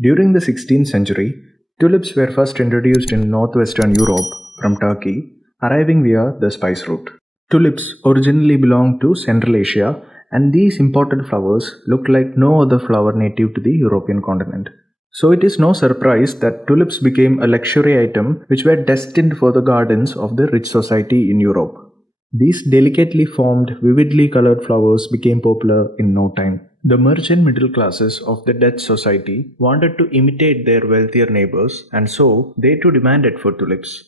During the 16th century, tulips were first introduced in northwestern Europe from Turkey, arriving via the spice route. Tulips originally belonged to Central Asia, and these imported flowers looked like no other flower native to the European continent. So it is no surprise that tulips became a luxury item which were destined for the gardens of the rich society in Europe. These delicately formed, vividly colored flowers became popular in no time. The merchant middle classes of the Dutch society wanted to imitate their wealthier neighbors, and so they too demanded for tulips.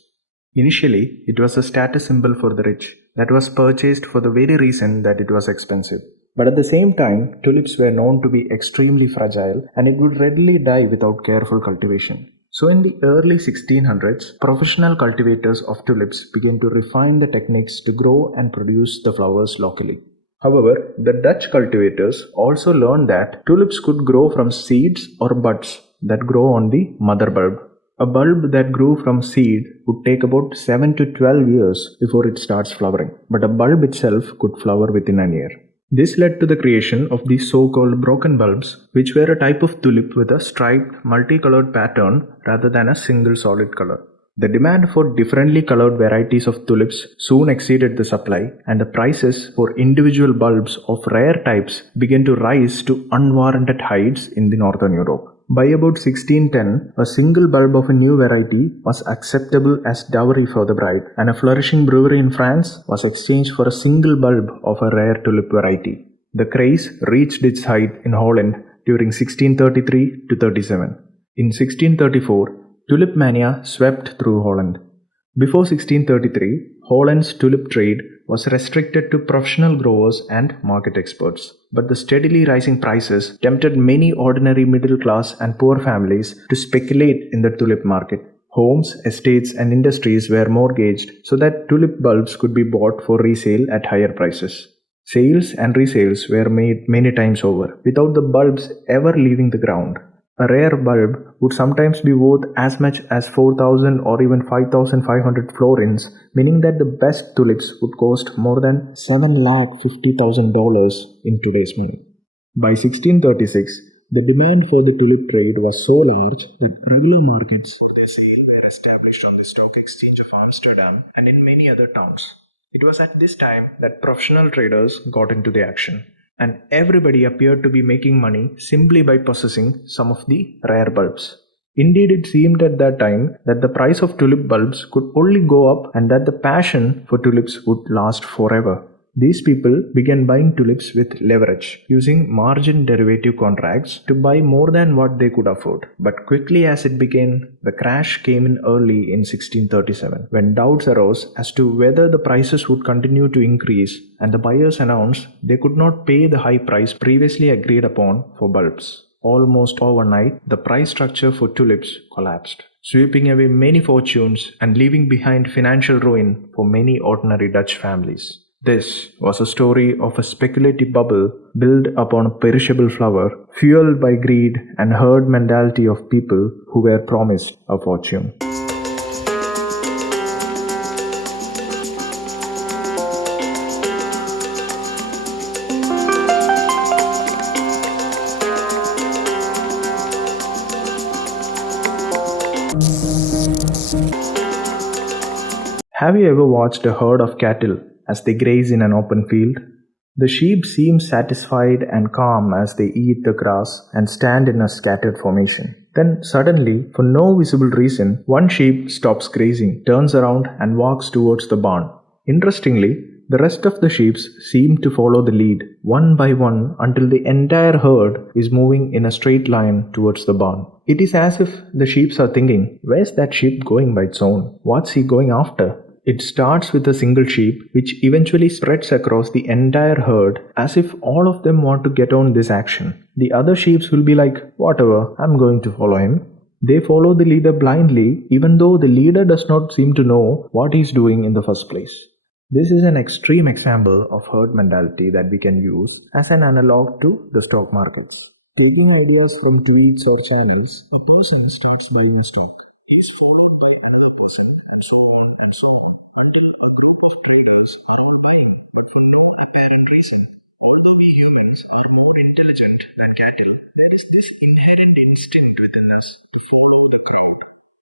Initially, it was a status symbol for the rich that was purchased for the very reason that it was expensive. But at the same time, tulips were known to be extremely fragile and it would readily die without careful cultivation. So in the early 1600s, professional cultivators of tulips began to refine the techniques to grow and produce the flowers locally. However, the Dutch cultivators also learned that tulips could grow from seeds or buds that grow on the mother bulb. A bulb that grew from seed would take about 7 to 12 years before it starts flowering, but a bulb itself could flower within a year. This led to the creation of the so-called broken bulbs, which were a type of tulip with a striped, multicolored pattern rather than a single solid color. The demand for differently colored varieties of tulips soon exceeded the supply, and the prices for individual bulbs of rare types began to rise to unwarranted heights in the northern Europe. By about 1610, a single bulb of a new variety was acceptable as dowry for the bride, and a flourishing brewery in France was exchanged for a single bulb of a rare tulip variety. The craze reached its height in Holland during 1633 to 37. In 1634, tulip mania swept through Holland. Before 1633, Holland's tulip trade was restricted to professional growers and market experts. But the steadily rising prices tempted many ordinary middle class and poor families to speculate in the tulip market. Homes, estates, and industries were mortgaged so that tulip bulbs could be bought for resale at higher prices. Sales and resales were made many times over, without the bulbs ever leaving the ground. A rare bulb would sometimes be worth as much as 4,000 or even 5,500 florins, meaning that the best tulips would cost more than $750,000 in today's money. By 1636, the demand for the tulip trade was so large that regular markets for their sale were established on the Stock Exchange of Amsterdam and in many other towns. It was at this time that professional traders got into the action, and everybody appeared to be making money simply by possessing some of the rare bulbs. Indeed, it seemed at that time that the price of tulip bulbs could only go up and that the passion for tulips would last forever. These people began buying tulips with leverage, using margin derivative contracts to buy more than what they could afford. But quickly as it began, the crash came in early in 1637, when doubts arose as to whether the prices would continue to increase, and the buyers announced they could not pay the high price previously agreed upon for bulbs. Almost overnight, the price structure for tulips collapsed, sweeping away many fortunes and leaving behind financial ruin for many ordinary Dutch families. This was a story of a speculative bubble built upon a perishable flower, fueled by greed and herd mentality of people who were promised a fortune. Have you ever watched a herd of cattle as they graze in an open field? The sheep seem satisfied and calm as they eat the grass and stand in a scattered formation. Then suddenly, for no visible reason, one sheep stops grazing, turns around and walks towards the barn. Interestingly, the rest of the sheep seem to follow the lead, one by one, until the entire herd is moving in a straight line towards the barn. It is as if the sheep are thinking, where's that sheep going by its own? What's he going after? It starts with a single sheep, which eventually spreads across the entire herd as if all of them want to get on this action. The other sheep will be like, whatever, I'm going to follow him. They follow the leader blindly, even though the leader does not seem to know what he's doing in the first place. This is an extreme example of herd mentality that we can use as an analog to the stock markets. Taking ideas from tweets or channels, a person starts buying a stock. He is followed by another person, and so on and so on, until a group of traders are all buying, but for no apparent reason. Although we humans are more intelligent than cattle, there is this inherent instinct within us to follow the crowd.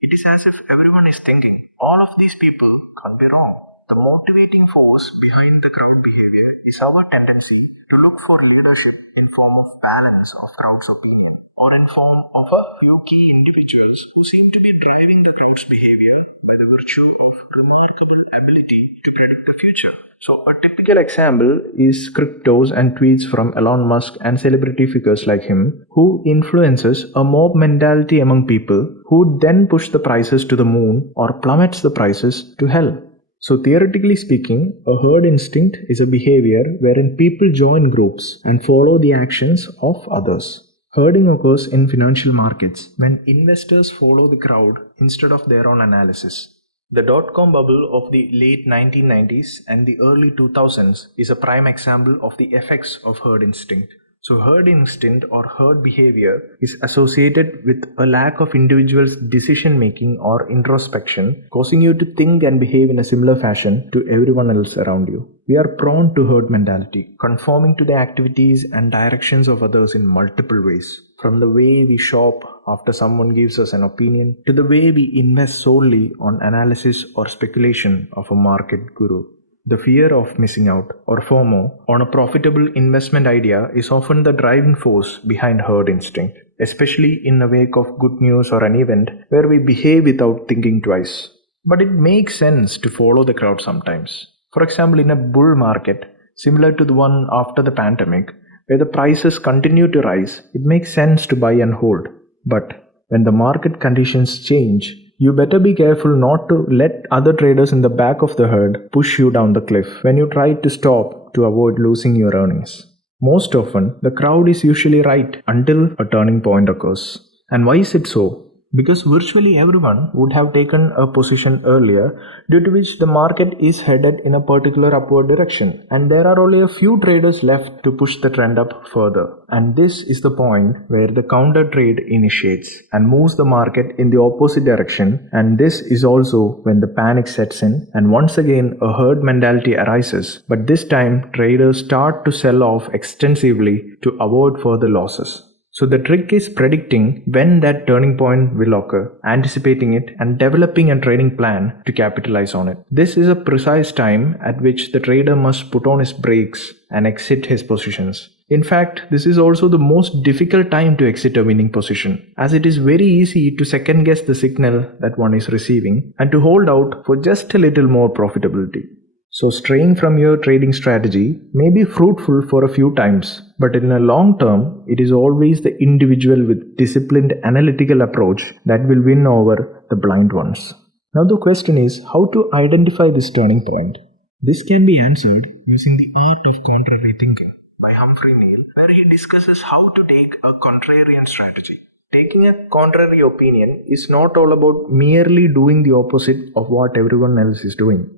It is as if everyone is thinking, all of these people can't be wrong. The motivating force behind the crowd behavior is our tendency to look for leadership in form of balance of crowd's opinion, or in form of a few key individuals who seem to be driving the crowd's behavior by the virtue of remarkable ability to predict the future. So a typical example is cryptos and tweets from Elon Musk and celebrity figures like him, who influences a mob mentality among people, who then push the prices to the moon or plummets the prices to hell. So theoretically speaking, a herd instinct is a behavior wherein people join groups and follow the actions of others. Herding occurs in financial markets when investors follow the crowd instead of their own analysis. The dot-com bubble of the late 1990s and the early 2000s is a prime example of the effects of herd instinct. So herd instinct or herd behavior is associated with a lack of individuals' decision making or introspection, causing you to think and behave in a similar fashion to everyone else around you. We are prone to herd mentality, conforming to the activities and directions of others in multiple ways. From the way we shop after someone gives us an opinion, to the way we invest solely on analysis or speculation of a market guru. The fear of missing out, or FOMO, on a profitable investment idea is often the driving force behind herd instinct, especially in the wake of good news or an event where we behave without thinking twice. But it makes sense to follow the crowd sometimes. For example, in a bull market, similar to the one after the pandemic, where the prices continue to rise, it makes sense to buy and hold. But when the market conditions change, you better be careful not to let other traders in the back of the herd push you down the cliff when you try to stop to avoid losing your earnings. Most often, the crowd is usually right until a turning point occurs. And why is it so? Because virtually everyone would have taken a position earlier, due to which the market is headed in a particular upward direction, and there are only a few traders left to push the trend up further. And this is the point where the counter trade initiates and moves the market in the opposite direction, and this is also when the panic sets in and once again a herd mentality arises, but this time traders start to sell off extensively to avoid further losses. So the trick is predicting when that turning point will occur, anticipating it, and developing a trading plan to capitalize on it. This is a precise time at which the trader must put on his brakes and exit his positions. In fact, this is also the most difficult time to exit a winning position, as it is very easy to second guess the signal that one is receiving and to hold out for just a little more profitability. So straying from your trading strategy may be fruitful for a few times, but in a long term, it is always the individual with disciplined analytical approach that will win over the blind ones. Now the question is how to identify this turning point. This can be answered using the art of contrary thinking by Humphrey Neal, where he discusses how to take a contrarian strategy. Taking a contrary opinion is not all about merely doing the opposite of what everyone else is doing.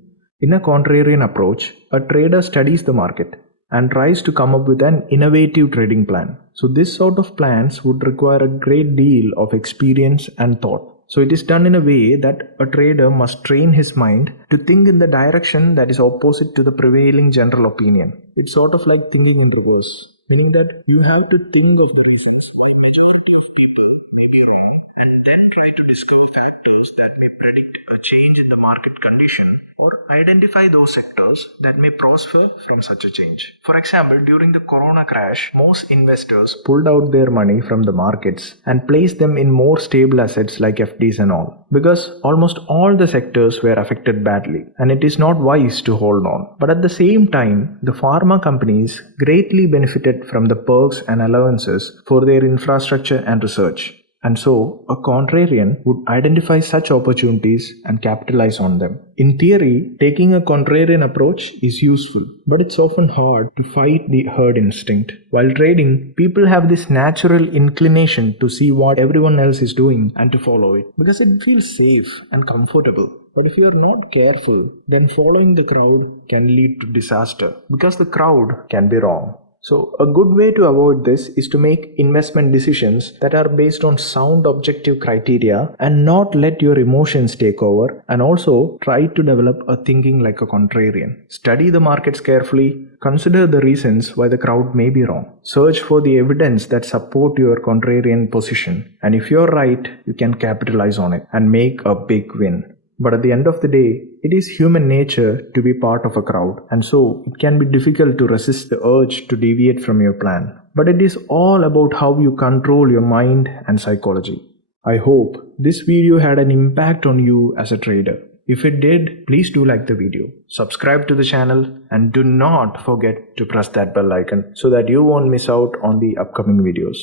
In a contrarian approach, a trader studies the market and tries to come up with an innovative trading plan. So this sort of plans would require a great deal of experience and thought. So it is done in a way that a trader must train his mind to think in the direction that is opposite to the prevailing general opinion. It's sort of like thinking in reverse, meaning that you have to think of the reasons why majority of people may be wrong and then try to discover factors that may predict a change in the market condition or identify those sectors that may prosper from such a change. For example, during the corona crash, most investors pulled out their money from the markets and placed them in more stable assets like FDs and all, because almost all the sectors were affected badly and it is not wise to hold on. But at the same time, the pharma companies greatly benefited from the perks and allowances for their infrastructure and research. And so, a contrarian would identify such opportunities and capitalize on them. In theory, taking a contrarian approach is useful, but it's often hard to fight the herd instinct. While trading, people have this natural inclination to see what everyone else is doing and to follow it, because it feels safe and comfortable. But if you're not careful, then following the crowd can lead to disaster, because the crowd can be wrong. So, a good way to avoid this is to make investment decisions that are based on sound objective criteria and not let your emotions take over, and also try to develop a thinking like a contrarian. Study the markets carefully, consider the reasons why the crowd may be wrong. Search for the evidence that support your contrarian position, and if you're right, you can capitalize on it and make a big win. But at the end of the day, it is human nature to be part of a crowd, and so it can be difficult to resist the urge to deviate from your plan. But it is all about how you control your mind and psychology. I hope this video had an impact on you as a trader. If it did, please do like the video, subscribe to the channel, and do not forget to press that bell icon so that you won't miss out on the upcoming videos.